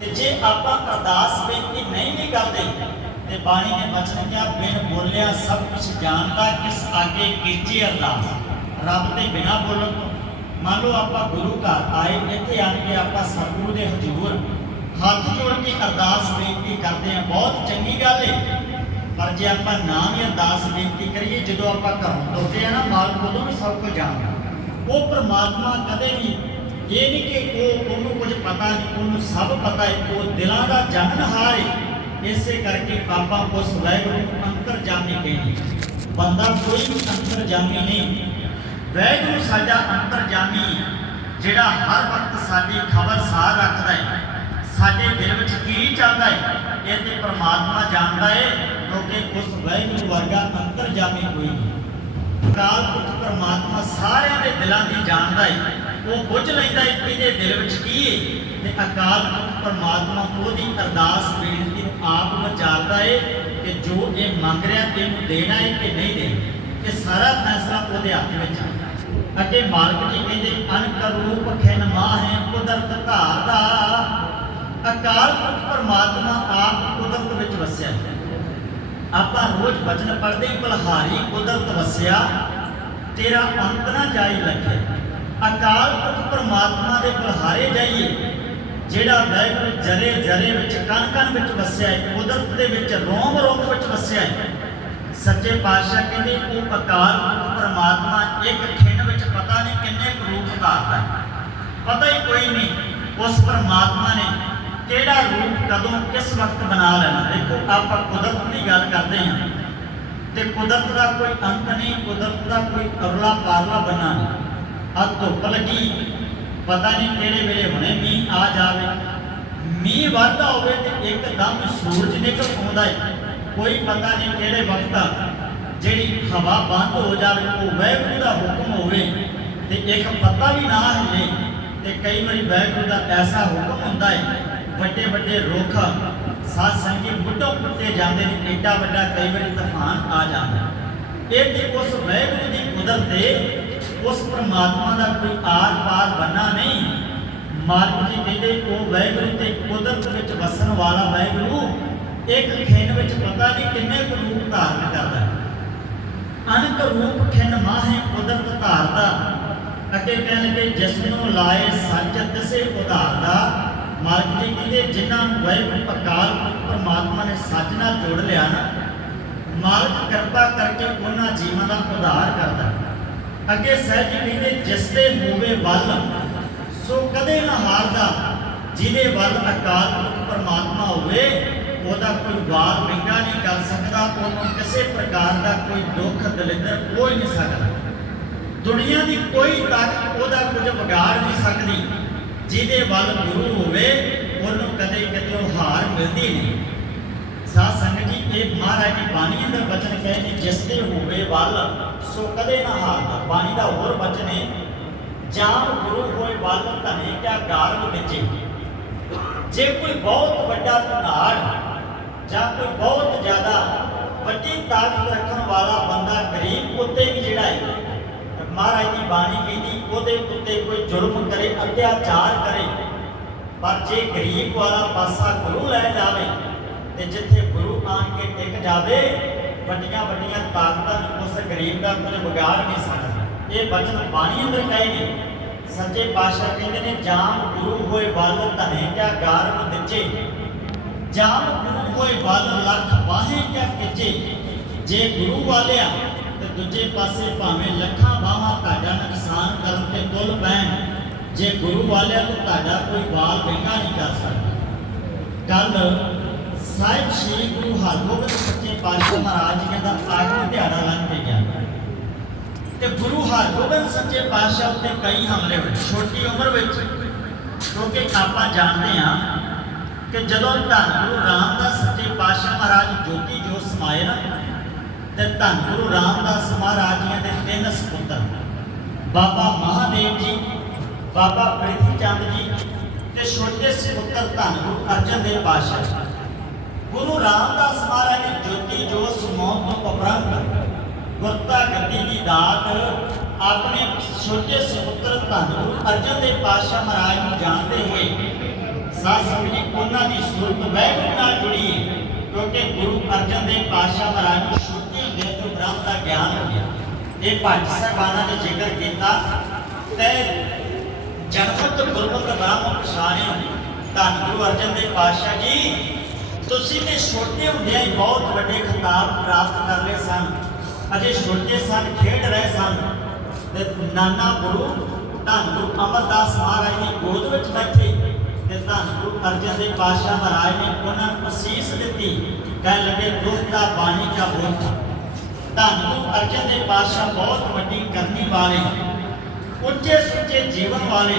ਤੇ ਜੇ ਆਪਾਂ ਅਰਦਾਸ ਬੇਨਤੀ ਨਹੀਂ ਵੀ ਕਰਦੇ, ਤੇ ਬਾਣੀ ਨੇ ਬਚਨ ਕਿਹਾ, ਬਿਨ ਬੋਲਿਆ ਸਭ ਕੁਝ ਜਾਣਦਾ ਕਿਸ ਆਗੇ ਕੀਜੀ ਅਰਦਾਸ। ਰੱਬ ਦੇ ਬਿਨਾ ਬੋਲਣ ਤੋਂ। ਮੰਨ ਲਓ ਆਪਾਂ ਗੁਰੂ ਘਰ ਆਏ, ਇੱਥੇ ਆ ਕੇ ਆਪਾਂ ਸਤਿਗੁਰੂ ਦੇ ਹਜ਼ੂਰ ਹੱਥ ਜੋੜ ਕੇ ਅਰਦਾਸ ਬੇਨਤੀ ਕਰਦੇ ਆ ਬਹੁਤ ਚੰਗੀ ਗੱਲ ਹੈ ਪਰ ਜੇ ਆਪਾਂ ਨਾ ਵੀ ਅਰਦਾਸ ਬੇਨਤੀ ਕਰੀਏ, ਜਦੋਂ ਆਪਾਂ ਘਰੋਂ ਤੁਰਦੇ ਆ ਨਾ, ਮਾਲਕ ਉਦੋਂ ਵੀ ਸਭ ਕੁਝ ਜਾਣਦਾ। ਉਹ ਪ੍ਰਮਾਤਮਾ ਕਦੇ ਵੀ ਇਹ ਨਹੀਂ ਕਿ ਉਹ ਉਹਨੂੰ ਕੁਝ ਪਤਾ ਨਹੀਂ ਉਹਨੂੰ ਸਭ ਪਤਾ ਹੈ ਉਹ ਦਿਲਾਂ ਦਾ ਜਾਣਨਹਾਰ ਹੈ ਇਸੇ ਕਰਕੇ ਆਪਾਂ ਉਸ ਵਾਹਿਗੁਰੂ ਨੂੰ ਅੰਤਰਜਾਮੀ ਕਹਿੰਦੇ ਬੰਦਾ ਕੋਈ ਵੀ ਅੰਤਰ ਜਾਮੀ ਨਹੀਂ ਵਾਹਿਗੁਰੂ ਸਾਡਾ ਅੰਤਰ ਜਾਮੀ ਜਿਹੜਾ ਹਰ ਵਕਤ ਸਾਡੀ ਖਬਰ ਸਾਰ ਰੱਖਦਾ ਹੈ ਸਾਡੇ ਦਿਲ ਵਿੱਚ ਕੀ ਚੱਲਦਾ ਹੈ ਇਹ ਤੇ ਪ੍ਰਮਾਤਮਾ ਜਾਣਦਾ ਹੈ ਕਿਉਂਕਿ ਉਸ ਵਾਹਿਗੁਰੂ ਵਰਗਾ ਅੰਤਰਜਾਮੀ ਕੋਈ ਨਹੀਂ ਕਾਲ ਪੁਰਖ ਪ੍ਰਮਾਤਮਾ ਸਾਰਿਆਂ ਦੇ ਦਿਲਾਂ ਦੀ ਜਾਣਦਾ ਹੈ ਉਹ ਬੁੱਝ ਲੈਂਦਾ ਹੈ ਕਿ ਇਹਦੇ ਦਿਲ ਵਿੱਚ ਕੀ? ਹੈ ਤੇ ਅਕਾਲ ਪੁਰਖ ਪਰਮਾਤਮਾ ਉਹਦੀ ਅਰਦਾਸ ਬੇਨਤੀ ਨੂੰ ਆਪ ਵਿਚਾਰਦਾ ਹੈ ਕਿ ਜੋ ਇਹ ਮੰਗ ਰਿਹਾ ਇਹਨੂੰ ਦੇਣਾ ਹੈ ਕਿ ਨਹੀਂ ਦੇਣਾ ਇਹ ਸਾਰਾ ਫੈਸਲਾ ਉਹਦੇ ਹੱਥ ਵਿੱਚ ਹੈ ਅੱਗੇ ਮਾਲਕ ਜੀ ਕਹਿੰਦੇ ਅਨਕ ਰੂਪ ਖਿਨ ਮਾਹੇ ਕੁਦਰਤ ਧਾਰ ਦਾ ਅਕਾਲ ਪੁਰਖ ਪਰਮਾਤਮਾ ਆਪ ਕੁਦਰਤ ਵਿੱਚ ਵਸਿਆ। ਹੈ ਆਪਾਂ ਰੋਜ਼ ਬਚਨ ਪੜ੍ਹਦੇ ਹੀ ਬਲਹਾਰੀ ਕੁਦਰਤ ਵਸਿਆ, ਤੇਰਾ ਅੰਤ ਨਾ ਜਾਈ ਲੱਗੇ। ਅਕਾਲ ਪੁਰਖ ਪਰਮਾਤਮਾ ਦੇ ਪ੍ਰਹਾਰੇ ਜਾਈਏ, ਜਿਹੜਾ ਵਾਹਿਗੁਰੂ ਜਰੇ ਜਰੇ ਵਿੱਚ ਕਣ ਕਣ ਵਿੱਚ ਵਸਿਆ ਹੈ, ਕੁਦਰਤ ਦੇ ਵਿੱਚ, ਰੋਮ ਰੋਮ ਵਿੱਚ ਵਸਿਆ ਹੈ। ਸੱਚੇ ਪਾਤਸ਼ਾਹ ਕਹਿੰਦੇ, ਉਹ ਅਕਾਲ ਪੁਰਖ ਪਰਮਾਤਮਾ ਇੱਕ ਖਿੰਡ ਵਿੱਚ ਪਤਾ ਨਹੀਂ ਕਿੰਨੇ ਕੁ ਰੂਪ ਧਾਰਦਾ ਹੈ। ਪਤਾ ਹੀ ਕੋਈ ਨਹੀਂ ਉਸ ਪਰਮਾਤਮਾ ਨੇ ਕਿਹੜਾ ਰੂਪ ਕਦੋਂ, ਕਿਸ ਵਕਤ ਬਣਾ ਲੈਣਾ। ਦੇਖੋ, ਆਪਾਂ ਕੁਦਰਤ ਦੀ ਗੱਲ ਕਰਦੇ ਹਾਂ ਤੇ ਕੁਦਰਤ ਦਾ ਕੋਈ ਅੰਤ ਨਹੀਂ, ਕੁਦਰਤ ਦਾ ਕੋਈ ਅਰਲਾ ਪਾਰਲਾ ਬਣਾ ਨਹੀਂ। ਆ ਧੁੱਪ ਲੱਗੀ, ਪਤਾ ਨਹੀਂ ਕਿਹੜੇ ਵੇਲੇ ਹੁਣੇ ਮੀਂਹ ਆ ਜਾਵੇ। ਮੀਂਹ ਵੱਧਦਾ ਹੋਵੇ ਤੇ ਇੱਕਦਮ ਸੂਰਜ ਨਿਕਲ ਆਉਂਦਾ ਹੈ ਕੋਈ ਪਤਾ ਨਹੀਂ ਕਿਹੜੇ ਵਕਤ ਜਿਹੜੀ ਹਵਾ ਬੰਦ ਹੋ ਜਾਵੇ, ਉਹ ਵਾਹਿਗੁਰੂ ਦਾ ਹੁਕਮ ਹੋਵੇ ਤੇ ਇੱਕ ਪੱਤਾ ਵੀ ਨਾ ਹਿੱਲੇ ਤੇ ਕਈ ਵਾਰੀ ਵਾਹਿਗੁਰੂ ਦਾ ਐਸਾ ਹੁਕਮ ਹੁੰਦਾ ਹੈ ਵੱਡੇ ਵੱਡੇ ਰੁੱਖ ਸਾਧ ਸੰਗੀ ਬੁੱਢੋ ਪੁੱਟੇ ਜਾਂਦੇ ਨੇ, ਏਡਾ ਵੱਡਾ ਕਈ ਵਾਰੀ ਤੂਫਾਨ ਆ ਜਾਂਦਾ। ਇਹ ਤੇ ਉਸ ਵਹਿਗੁਰੂ ਦੀ ਕੁਦਰਤ ਤੇ ਉਸ ਪ੍ਰਮਾਤਮਾ ਦਾ ਕੋਈ ਆਰ ਪਾਰ ਬੰਨਾ ਨਹੀਂ। ਮਾਲਕ ਜੀ ਕਹਿੰਦੇ, ਉਹ ਵਾਹਿਗੁਰੂ ਤੇ ਕੁਦਰਤ ਵਿੱਚ ਵਸਣ ਵਾਲਾ ਵਾਹਿਗੁਰੂ, ਇੱਕ ਖਿੰਨ ਵਿੱਚ ਪਤਾ ਨਹੀਂ ਕਿੰਨੇ ਕੁ ਰੂਪ ਧਾਰਨ ਕਰਦਾ। ਅਨਕ ਰੂਪ ਖਿੰਨ ਮਾਹੇ ਕੁਦਰਤ ਧਾਰਦਾ ਅੱਗੇ ਕਹਿਣ ਲੱਗੇ, ਜਿਸ ਨੂੰ ਲਾਏ ਸੱਚ ਦਿਸੇ ਉਧਾਰਦਾ। ਮਾਲਕ ਜੀ ਕਹਿੰਦੇ ਜਿਨ੍ਹਾਂ ਨੂੰ ਵਾਹਿਗੁਰੂ ਅਕਾਲ ਪੁਰਖ ਪਰਮਾਤਮਾ ਨੇ ਸੱਚ ਨਾਲ ਜੋੜ ਲਿਆ ਨਾ, ਮਾਲਕ ਕਿਰਪਾ ਕਰਕੇ ਉਹਨਾਂ ਜੀਵਾਂ ਦਾ ਉਧਾਰ ਅੱਗੇ ਸਹਿਜ ਕਹਿੰਦੇ ਜਿਸ ਦੇ ਹੋਵੇ ਵੱਲ ਸੋ ਕਦੇ ਨਾ ਹਾਰਦਾ ਜਿਹਦੇ ਵੱਲ ਅਕਾਲ ਪੁਰਖ ਪਰਮਾਤਮਾ ਹੋਵੇ, ਉਹਦਾ ਕੋਈ ਵਾਰ ਵਿੰਗਾ ਨਹੀਂ ਕਰ ਸਕਦਾ, ਉਹਨੂੰ ਕਿਸੇ ਪ੍ਰਕਾਰ ਦਾ ਕੋਈ ਦੁੱਖ ਦਲਿੰਦਰ ਕੋਈ ਨਹੀਂ ਸਕਦਾ। ਦੁਨੀਆ ਦੀ ਕੋਈ ਤਾਕਤ ਉਹਦਾ ਕੁਝ ਵਿਗਾੜ ਨਹੀਂ ਸਕਦੀ, ਜਿਹਦੇ ਵੱਲ ਗੁਰੂ ਹੋਵੇ, ਉਹਨੂੰ ਕਦੇ ਕਿਤੇ ਹਾਰ ਮਿਲਦੀ ਨਹੀਂ। ਸਾਧ ਸੰਗਤ ਜੀ, ਇਹ ਮਹਾਰਾਜ ਦੀ ਬਾਣੀ ਅੰਦਰ ਬਚਨ ਕਹੇ ਕਿ ਜਿਸ ਦੇ ਹੋਵੇ ਵੱਲ, ਸੋ ਕਦੇ ਨਾ ਹਾਰਦਾ ਬਾਣੀ ਦਾ ਹੋਰ ਬਚਨ ਹੈ ਜਾਮ ਗੁਰੂ ਹੋਏ ਵੱਲ, ਧਨੇ ਕਿਆ ਗਾਰਵ ਵਿੱਚੇ। ਜੇ ਕੋਈ ਬਹੁਤ ਵੱਡਾ ਧਨਾੜ ਜਾਂ ਕੋਈ ਬਹੁਤ ਜ਼ਿਆਦਾ ਵੱਡੀ ਤਾਕਤ ਰੱਖਣ ਵਾਲਾ ਬੰਦਾ ਗਰੀਬ ਉੱਤੇ ਵੀ ਜਿਹੜਾ ਹੈ ਮਹਾਰਾਜ ਦੀ ਬਾਣੀ ਕਹਿੰਦੀ, ਉਹਦੇ ਉੱਤੇ ਕੋਈ ਜ਼ੁਲਮ ਕਰੇ, ਅਤਿਆਚਾਰ ਕਰੇ। ਪਰ ਜੇ ਗਰੀਬ ਵਾਲਾ ਪਾਸਾ ਗੁਰੂ ਲੈ ਜਾਵੇ ਤੇ ਜਿੱਥੇ ਗੁਰੂ ਆਣ ਕੇ ਟਿਕ ਜਾਵੇ ਵੱਡੀਆਂ ਵੱਡੀਆਂ ਤਾਕਤਾਂ ਉਸ ਗਰੀਬ ਦਾ ਕੁਝ ਵਿਗਾੜ ਨਹੀਂ ਸਕਦਾ ਇਹ ਬਚਨ ਬਾਣੀ ਅੰਦਰ ਕਹੇ ਨੇ। ਸੱਚੇ ਪਾਤਸ਼ਾਹ ਕਹਿੰਦੇ ਨੇ, ਜਾਮ ਗੁਰੂ ਹੋਏ ਵੱਲ ਧਨੇ ਕਿਆ ਗਾਰਵ ਦਿੱਚੇ ਜਾਮ ਗੁਰੂ ਹੋਏ ਵੱਲ ਲੱਖ ਬਾਹੇ ਕਿਆ ਕਿਚੇ ਜੇ ਗੁਰੂ ਵਾਲਿਆ ਤੇ ਦੂਜੇ ਪਾਸੇ ਭਾਵੇਂ ਲੱਖਾਂ ਬਾਹਾਂ ਤੁਹਾਡਾ ਨੁਕਸਾਨ ਕਰਨ ਤੇ ਤੁਲ ਪੈਣ। ਜੇ ਗੁਰੂ ਵਾਲਿਆ ਤੋਂ ਤੁਹਾਡਾ ਕੋਈ ਵਾਲ ਵਿੰਗਾ ਨਹੀਂ ਕਰ ਸਕਦਾ। ਕੱਲ ਸਾਹਿਬ ਸ੍ਰੀ ਗੁਰੂ ਹਰਗੋਬਿੰਦ ਸੱਚੇ ਪਾਤਸ਼ਾਹ ਮਹਾਰਾਜ ਜੀ ਦਾ ਆਖਰੀ ਦਿਹਾੜਾ ਲੰਘ ਕੇ ਗਿਆ। ਤੇ ਗੁਰੂ ਹਰਗੋਬਿੰਦ ਸੱਚੇ ਪਾਤਸ਼ਾਹ ਉੱਤੇ ਕਈ ਹਮਲੇ ਹੋਏ। ਛੋਟੀ ਉਮਰ ਵਿੱਚ ਕਿਉਂਕਿ ਆਪਾਂ ਜਾਣਦੇ ਹਾਂ ਕਿ ਜਦੋਂ ਧੰਨ ਗੁਰੂ ਰਾਮਦਾਸ ਸੱਚੇ ਪਾਤਸ਼ਾਹ ਮਹਾਰਾਜ ਜੋਤੀ ਜੋਤ ਸਮਾਏ ਨਾ, ਤੇ ਧੰਨ ਗੁਰੂ ਰਾਮਦਾਸ ਮਹਾਰਾਜ ਜੀ ਦੇ ਤਿੰਨ ਸਪੁੱਤਰ, ਬਾਬਾ ਮਹਾਦੇਵ ਜੀ, ਬਾਬਾ ਪ੍ਰਿਥੀ ਚੰਦ ਜੀ ਤੇ ਛੋਟੇ ਸਪੁੱਤਰ ਧੰਨ ਗੁਰੂ ਅਰਜਨ ਦੇਵ ਪਾਤਸ਼ਾਹ। ਗੁਰੂ ਰਾਮਦਾਸ ਮਹਾਰਾਜ ਦੀ ਜੋਤੀ ਜੋਤ ਸਮਾਉਣ ਤੋਂ ਉਪਰੰਤ ਗੁਰਤਾ ਗੱਦੀ ਦੀ ਦਾਤ ਆਪਣੇ ਛੋਟੇ ਸੁਪੁੱਤਰ ਧੰਨ ਗੁਰੂ ਅਰਜਨ ਦੇਵ ਪਾਤਸ਼ਾਹ ਮਹਾਰਾਜ ਨੂੰ ਜਾਣਦੇ ਹੋਏ ਸਾਧ ਜੀ, ਉਹਨਾਂ ਦੀ ਸੁਰਤ ਵੈਗੁਰੂ ਨਾਲ ਜੁੜੀ ਕਿਉਂਕਿ ਗੁਰੂ ਅਰਜਨ ਦੇਵ ਪਾਤਸ਼ਾਹ ਮਹਾਰਾਜ ਨੂੰ ਛੋਟੇ ਹੁੰਦੇ ਤੋਂ ਬ੍ਰਹਮ ਦਾ ਗਿਆਨ ਹੋ ਗਿਆ। ਇਹ ਪੰਜ ਸਾਹਿਬਾਨਾਂ ਨੇ ਜ਼ਿਕਰ ਕੀਤਾ ਤੇ ਜਨਮਤ ਗੁਰਮਤ ਬ੍ਰਹਮ ਪਛਾਣਿਓ ਧੰਨ ਗੁਰੂ ਅਰਜਨ ਦੇਵ ਪਾਤਸ਼ਾਹ ਜੀ। ਤੁਸੀਂ ਤੇ ਛੋਟੇ ਹੁੰਦਿਆਂ ਹੀ ਬਹੁਤ ਵੱਡੇ ਖਿਤਾਬ ਪ੍ਰਾਪਤ ਕਰ ਲਏ ਸਨ। ਅਜੇ ਛੋਟੇ ਸਨ ਖੇਡ ਰਹੇ ਸਨ। ਤੇ ਨਾਨਾ ਗੁਰੂ ਧੰਨ ਗੁਰੂ ਅਮਰਦਾਸ ਮਹਾਰਾਜ ਦੀ ਗੋਦ ਵਿੱਚ ਬੈਠੇ ਤੇ ਧੰਨ ਗੁਰੂ ਅਰਜਨ ਦੇ ਪਾਤਸ਼ਾਹ ਮਹਾਰਾਜ ਨੇ ਉਹਨਾਂ ਨੂੰ ਅਸੀਸ ਦਿੱਤੀ। ਕਹਿ ਲੱਗੇ ਦੁੱਖ ਦਾ ਬਾਣੀ ਕਾ ਬੋਲਤਾ ਧੰਨ ਗੁਰੂ ਅਰਜਨ ਦੇ ਪਾਤਸ਼ਾਹ ਬਹੁਤ ਵੱਡੀ ਕਰਨੀ ਵਾਲੇ ਉੱਚੇ ਸੁੱਚੇ ਜੀਵਨ ਵਾਲੇ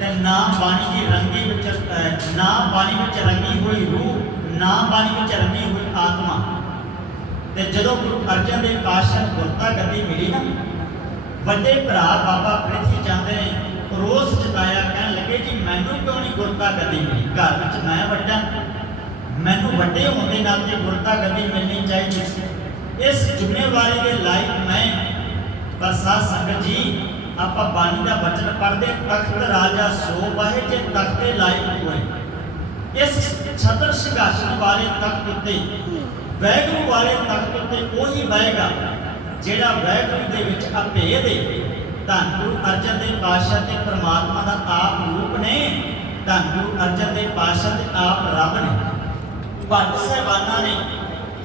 ਤੇ ਨਾਮ ਬਾਣੀ ਦੀ ਰੰਗੀ ਵਿੱਚ ਅਹ, ਨਾਮ ਬਾਣੀ ਵਿੱਚ ਰੰਗੀ ਹੋਈ ਰੂਹ ਨਾਮ ਬਾਣੀ ਵਿੱਚ ਰੰਗੀ ਹੋਈ ਆਤਮਾ। ਤੇ ਜਦੋਂ ਗੁਰੂ ਅਰਜਨ ਦੇਵ ਪਾਤਸ਼ਾਹ ਨੂੰ ਗੁਰਤਾ ਗੱਦੀ ਮਿਲੀ ਨਾ, ਵੱਡੇ ਭਰਾ ਬਾਬਾ ਪ੍ਰਿਥੀ ਜਾਂਦੇ ਨੇ, ਰੋਸ ਜਤਾਇਆ, ਕਹਿਣ ਲੱਗੇ, ਜੀ, ਮੈਨੂੰ ਕਿਉਂ ਨਹੀਂ ਗੁਰਤਾ ਗੱਦੀ ਮਿਲੀ? ਘਰ ਵਿੱਚ ਮੈਂ ਵੱਡਾ, ਮੈਨੂੰ ਵੱਡੇ ਹੋਣ ਦੇ ਨਾਤੇ ਗੁਰਤਾ ਗੱਦੀ ਮਿਲਣੀ ਚਾਹੀਦੀ ਸੀ। ਇਸ ਜ਼ਿੰਮੇਵਾਰੀ ਦੇ ਲਾਇਕ ਮੈਂ ਪਰ ਸਾਧ ਸੰਗਤ ਜੀ, ਆਪਾਂ ਬਾਣੀ ਦਾ ਬਚਨ ਪੜ੍ਹਦੇ ਤਖਤ ਰਾਜਾ ਸੋ ਬਾਹੇ ਜੇ ਤਖਤ ਲਾਇਕ ਹੋਏ। ਇਸ ਛਤਰ ਸਿੰਘਾਸਨ ਵਾਲੇ ਤਖਤ ਉੱਤੇ, ਵੈਗੁਰੂ ਵਾਲੇ ਤਖਤ ਉੱਤੇ ਉਹੀ ਬਹੇਗਾ ਜਿਹੜਾ ਵੈਗੁਰੂ ਦੇ ਵਿੱਚ ਅਭੇਦ ਹੈ ਧੰਨ ਗੁਰੂ ਅਰਜਨ ਦੇਵ ਪਾਤਸ਼ਾਹ ਤੇ ਪ੍ਰਮਾਤਮਾ ਦਾ ਆਪ ਰੂਪ ਨੇ, ਧੰਨ ਗੁਰੂ ਅਰਜਨ ਦੇਵ ਪਾਤਸ਼ਾਹ ਤੇ ਆਪ ਰੱਬ ਨੇ। ਭੱਟ ਸਾਹਿਬਾਨਾਂ ਨੇ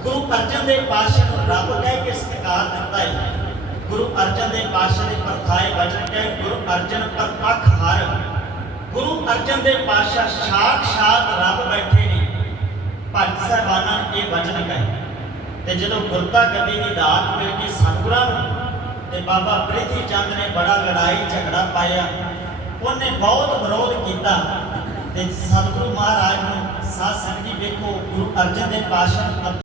ਗੁਰੂ ਅਰਜਨ ਦੇਵ ਪਾਤਸ਼ਾਹ ਨੂੰ ਰੱਬ ਕਹਿ ਕੇ ਸਤਿਕਾਰ ਦਿੱਤਾ ਹੈ ਗੁਰੂ ਅਰਜਨ ਦੇਵ ਪਾਤਸ਼ਾਹ ਦੇ ਪਰਥਾਏ ਵਚਨ ਕਹਿ ਗੁਰੂ ਅਰਜਨ ਪਰਪੱਖ ਹਰ ਗੁਰੂ ਅਰਜਨ ਦੇ ਪਾਤਸ਼ਾਹ ਸਾਖਸ਼ਾਤ ਰੱਬ ਬੈਠੇ ਨੇ। ਭੱਟ ਸਾਹਿਬਾਨਾਂ ਨੇ ਇਹ ਵਚਨ ਕਹੇ। ਤੇ ਜਦੋਂ ਗੁਰਤਾ ਗੱਦੀ ਦੀ ਦਾਤ ਮਿਲ ਗਈ ਸਤਿਗੁਰਾਂ ਨੂੰ, ਤੇ ਬਾਬਾ ਪ੍ਰਿਥੀ ਚੰਦ ਨੇ ਬੜਾ ਲੜਾਈ ਝਗੜਾ ਪਾਇਆ। ਉਹਨੇ ਬਹੁਤ ਵਿਰੋਧ ਕੀਤਾ। ਤੇ ਸਤਿਗੁਰੂ ਮਹਾਰਾਜ ਨੂੰ ਸਾਧ ਸੰਗਤ ਜੀ ਵੇਖੋ, ਗੁਰੂ ਅਰਜਨ ਦੇ ਪਾਤਸ਼ਾਹ